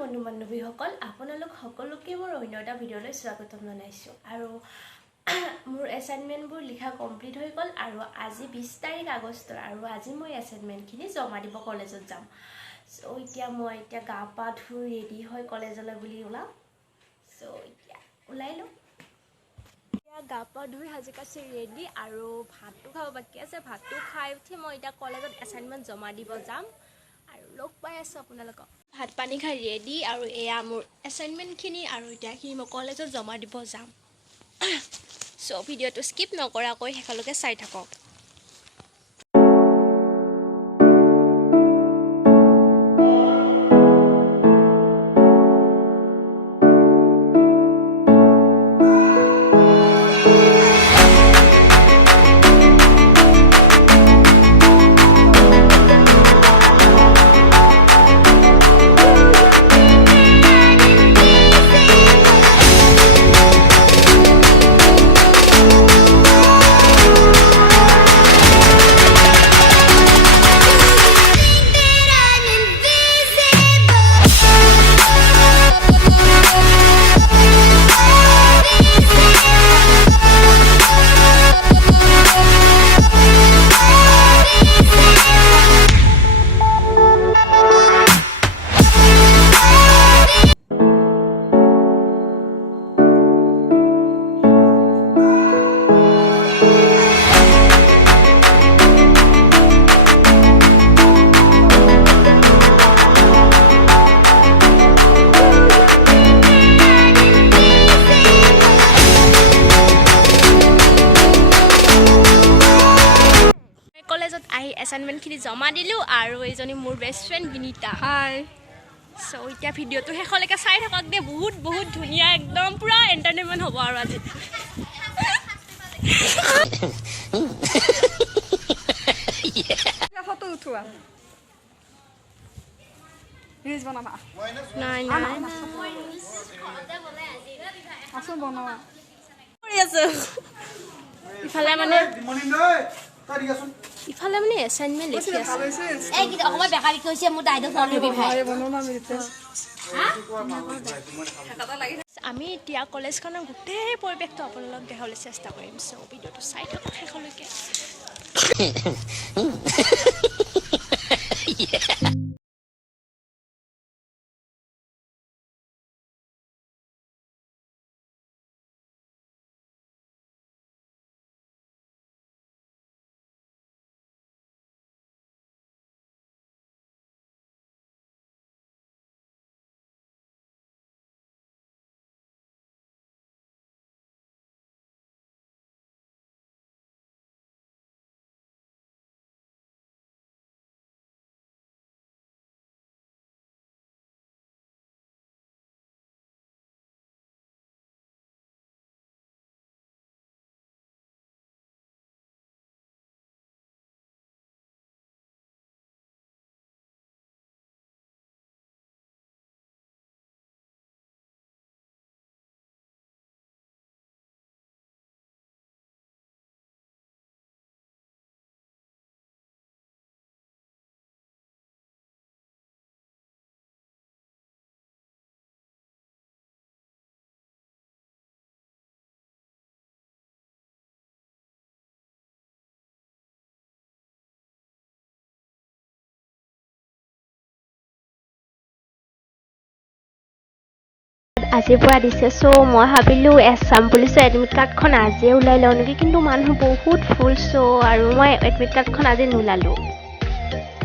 বন্ধু বান্ধৱীসকল আপোনালোক সকলোকে মোৰ অন্য এটা ভিডিঅ'লৈ স্বাগতম জনাইছোঁ আৰু মোৰ এছাইনমেণ্টবোৰ লিখা কমপ্লিট হৈ গ'ল আৰু আজি 20 তাৰিখ আগষ্টৰ আৰু আজি মই এছাইনমেণ্টখিনি জমা দিব কলেজত যাম চ' এতিয়া গা পা ধুই ৰেডি হৈ কলেজলৈ বুলি ওলাম চ' এতিয়া ওলাই লওঁ এতিয়া গা পা ধুই সাজি কাচি ৰেডি আৰু ভাতটো খাব বাকী আছে ভাতটো খাই উঠি মই এতিয়া কলেজত এছাইনমেণ্ট জমা দিব যাম আৰু লগ পাই আছোঁ আপোনালোকক ভাত পানী খাই ৰেডি আৰু এয়া মোৰ এছাইনমেণ্টখিনি আৰু এতিয়াখিনি মই কলেজত জমা দিব যাম চ' ভিডিঅ'টো স্কিপ নকৰাকৈ শেষলৈকে চাই থাকক কলেজত আহি এছাইনমেণ্টখিনি জমা দিলোঁ আৰু এইজনী মোৰ বেষ্ট ফ্ৰেণ্ড বিনীতা হাই চ' এতিয়া ভিডিঅ'টো শেষলৈকে চাই থাকক দেই বহুত ধুনীয়া একদম পূৰা এণ্টাৰটেইনমেণ্ট হ'ব আৰু আজি ফটো উঠোৱা ৰিলছ বনাবা নাই আছো বনোৱা কৰি আছো ইফালে মানে এছাইনমেণ্ট লিখি আছে অকমান বেকাৰী কৈছে মোৰ দাইদেউ ফোন দিবি ভাই আমি এতিয়া কলেজখনৰ গোটেই পৰিৱেশটো আপোনালোক দেখাবলৈ চেষ্টা কৰিম চ' ভিডিঅ'টো চাই থাকক শেষলৈকে আজিৰ পৰা দিছে চ' মই ভাবিলোঁ এছাম পুলিচৰ এডমিট কাৰ্ডখন আজিয়ে ওলাই লওঁ নেকি কিন্তু মানুহ বহুত ফুল চ' আৰু মই এডমিট কাৰ্ডখন আজি নোলালোঁ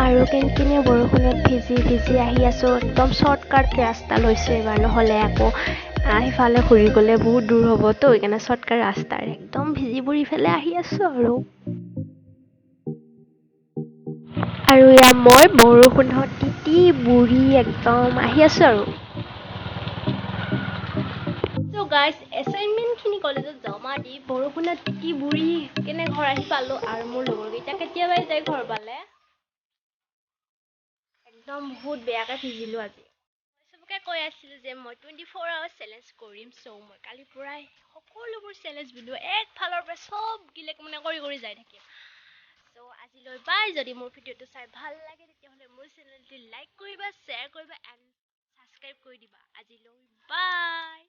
আৰু কিনকিনীয়া বৰষুণত ভিজি আহি আছোঁ একদম শ্বৰ্টকাট ৰাস্তা লৈছোঁ এইবাৰ নহ'লে আকৌ সিফালে ঘূৰি গ'লে বহুত দূৰ হ'বতো সেইকাৰণে শ্বৰ্টকাট ৰাস্তাৰে একদম ভিজি বুৰি ইফালে আহি আছোঁ আৰু এয়া মই বৰষুণত তিতি বুৰি একদম আহি আছোঁ আৰু গাইজ এছাইনমেণ্টখিনি কলেজত জমা দি বৰষুণত তিতি বুৰি কেনে ঘৰ আহি পালোঁ আৰু মোৰ লগৰকেইটা কেতিয়াবাই যায় ঘৰ পালে একদম বহুত বেয়াকৈ ভিজিলোঁ আজি মই চবকে কৈ আছিলোঁ যে মই 24 আৱাৰ্ছ চেলেঞ্জ কৰিম চ' মই কালিৰ পৰাই সকলোবোৰ চেলেঞ্জ ভিডিঅ' একফালৰ পৰা চবগিলাক মানে কৰি যাই থাকিম চ' আজিলৈ বাই যদি মোৰ ভিডিঅ'টো চাই ভাল লাগে তেতিয়াহ'লে মোৰ চেনেলটো লাইক কৰিবা শ্বেয়াৰ কৰিবা এণ্ড ছাবস্ক্ৰাইব কৰি দিবা আজিলৈ বাই